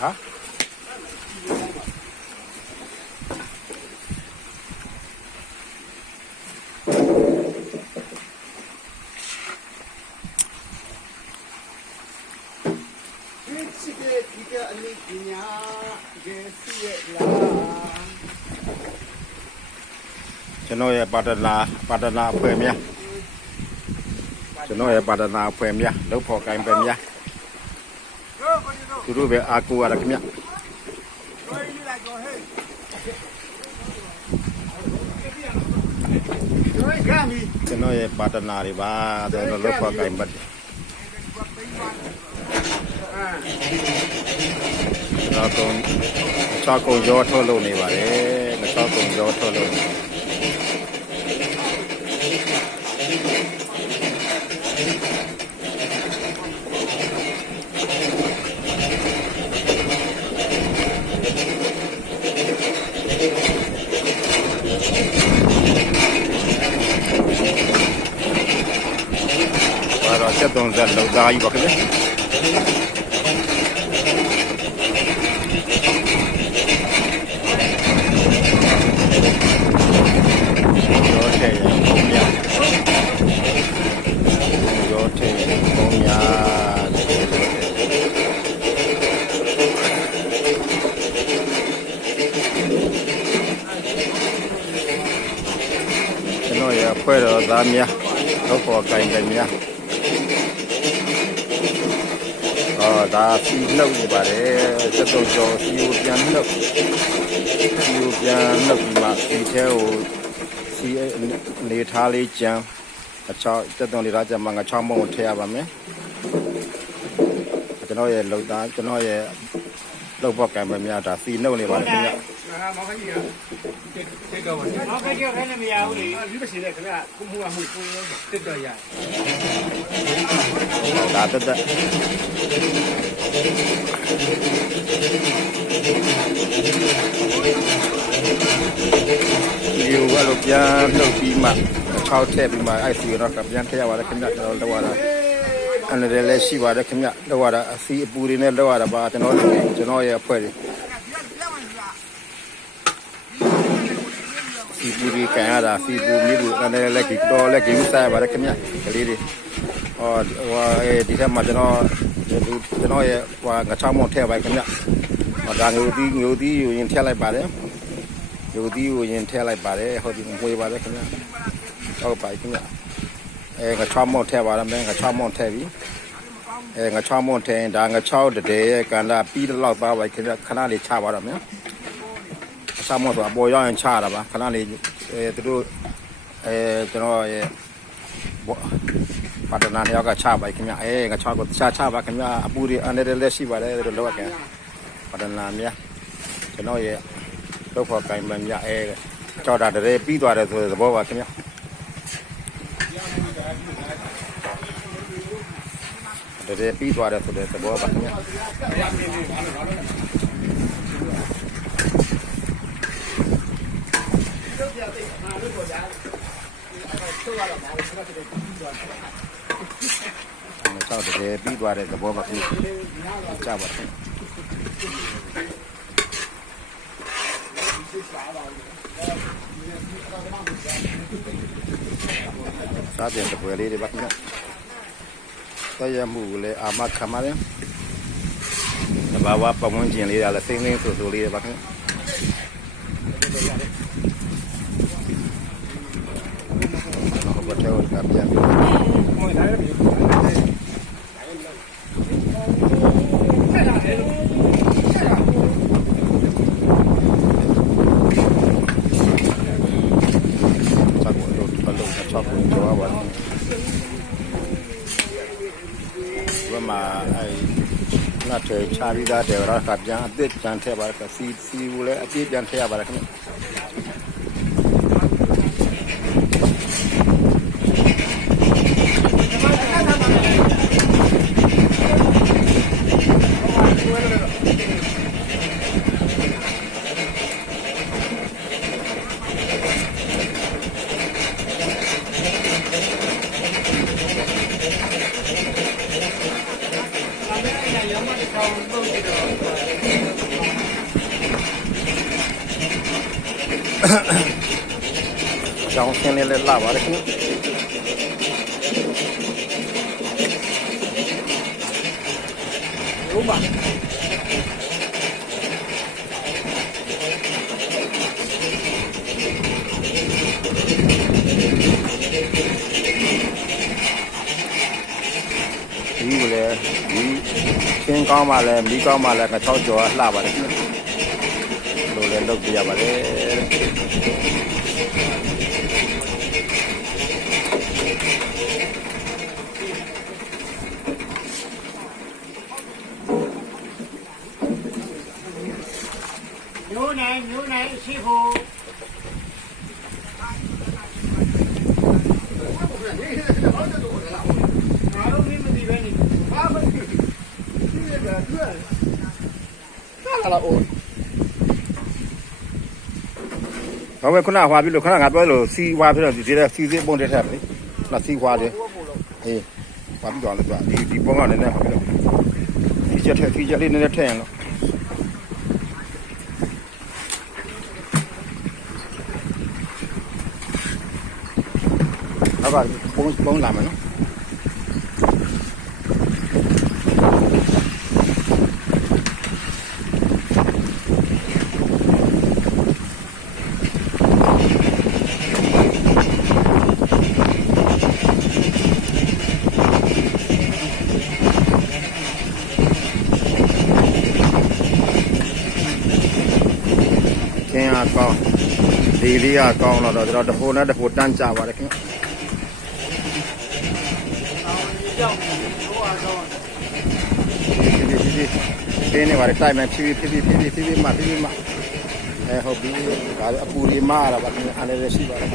ဟာကျွန်တော်ရဲ့ပါတနာအဖွဲ့များကျွန်တော်ရဲ့ပါတနာအဖွဲ့များလောက်ဖို့ကိုင်းပဲများသူတို့ပဲအာကိုရခင်ဗျကျွန်တော်ရဲ့ပါတနာတွေပါကျွန်တော်လောက်ဖို့ကိုင်းပတ်တော့ချောက်ကုန်ရောထုတ်လို့နေပါတယ်ချောက်ကုန်ရောထုတ်လို့တော့ချက်သွန်ဆက်လောက်သားကြီးပါခင်ဗျရောထဲရပုံရရောထဲပုံရကျွန်တော်ရဖွဲ့တော်သားများတော့ပေါ်ကိုင်တယ်များဒါစီနှုတ်နေပါတယ်စက်တော့ကျော်စီကိုပြန်နှုတ်ပြီးမှဒီထဲကိုစီနေထားလေးကြံအချောက်စက်တော့နေထားကြမှာငါ6မုံထည့်ရပါမယ်ကျွန်တော်ရဲ့လောက်သားကျွန်တော်ရဲ့လောက်ပေါက်ကံပဲများဒါစီနှုတ်နေပါတယ်ခင်ဗျမောင်ကြီးကတက်တော့ပါမောင်ကြီးကခိုင်းနေမရဘူးလေဒီပစီတဲ့ခင်ဗျကုမှုကမှုကိုတက်တော့ရဒါတက်ဒီကတော့ပြန်လုပ်ပြီးမှ6ထည့်ပြီးမှအဲ့စီတော့ပြန်ထည့်ရပါတယ်ခင်ဗျကျွန်တော်လောက်ရတာအဲ့ဒါလည်းရှိပါတယ်ခင်ဗျလောက်ရတာအစီအပူတွေနဲ့လောက်ရတာပါကျွန်တော်ရဲ့အဖွဲ့တွေစီပူတွေကန်ရတာစီပူမျိုးတွေအဲ့ဒါလည်းကတော့လည်းကြီးစားပါတယ်ခင်ဗျကလေးတွေဒီထက်မှကျွန်တော်ရဲ့ဟိုငါချောင်းမောင်ထည့်ပါခင်ဗျဒါငိုသီးကိုရင်ထည့်လိုက်ပါတယ်ငိုသီးကိုရင်ထည့်လိုက်ပါတယ်ဟောဒီငွေပါတယ်ခင်ဗျဟုတ်ပါခင်ဗျငါချောင်းမောင်ထည့်ပါလားငါချောင်းမောင်ထည့်ပြီငါချောင်းမောင်ထည့်ရင်ဒါငါချောင်းတည်းရဲ့ကန္တာပြီးတော့ပါပါခင်ဗျခဏလေးချပါတော့မယ်ချောင်းမောင်ဆိုအပေါ်ရောက်ရင်ချတာပါခဏလေးသူတို့ကျွန်တော်ရဲ့ပါတနာယောက်ကချပါခင်ဗျငါချောင်းကိုချပါခင်ဗျအပူတွေအနေနဲ့လက်ရှိပါတယ်လို့လောက်ခဲ့ပါတနာမြကျွန်တော်ရဲ့လောက်ဖို့ကိုင်မှန်မြကြောက်တာတည်းပြီးသွားတယ်ဆိုတဲ့သဘောပါခင်ဗျတည်းပြီးသွားတယ်ဆိုတဲ့သဘောပါခင်ဗျဆောက်တယ်ပြီးသွားတဲ့သဘောပါခင်ဗျကြားပါခင်စားတဲ့ပွဲလေးတွေပါခင်ဗျတရားမှုလည်းအာမခံပါတယ်ဘာဝပတ်ဝန်းကျင်လေးလည်းစိမ့်ဆူဆူလေးတွေပါခင်ဗျဘာတော့ကပြန်မှာအဲ့ငါထဲချပြီးသားတယ်တော့ကပြန်အစ်စ်ပြန်ထည့်ပါကစီကိုလည်းအပြည့်ပြန်ထည့်ရပါတယ်ခင်ဗျ ကျောင်းဆင်းလေးလာပါတယ်ခင်ဗျလုံးပါဒီကလေးဒီရှင်းကောင်းပါလဲမီးကောင်းပါလဲငါ6ကျော်လှပါတယ်ခင်ဗျလိုလဲလုပ်ပြရပါတယ်မျိုးနိုင်ရှိဖို့အားလုံးမင်းမသိပဲနေဘာမှမသိဘူးဒီရတာတွေ့လာလာအိုး ဘာပဲခုနဟွာပြီလို့ခုနငါပြောလို့စီဟွာဖြစ်တော့ဒီတဲ့စီစစ်ပုံတက်ထားတယ်နော်စီဟွာတယ်အေးဟွာပြီးတော့လည်းဒီပုံကလည်းနည်းနည်းဟွာပြီးတော့စီချက်လေးနည်းနည်းထည့်ရင်တော့ဟုတ်ပါပြီပုံလာမယ်နော်ကောင်းဒီလေးကကောင်းတော့ကျွန်တော်တဖို့နဲ့တဖို့တန်းကြပါတယ်ခင်ဗျာဒီနေပါတိုင်းမှာဖြည်းဖြည်းမှဟုတ်ပြီဒါအပူရီမာလာပါခင်ဗျာအနေနဲ့ရှိပါတယ်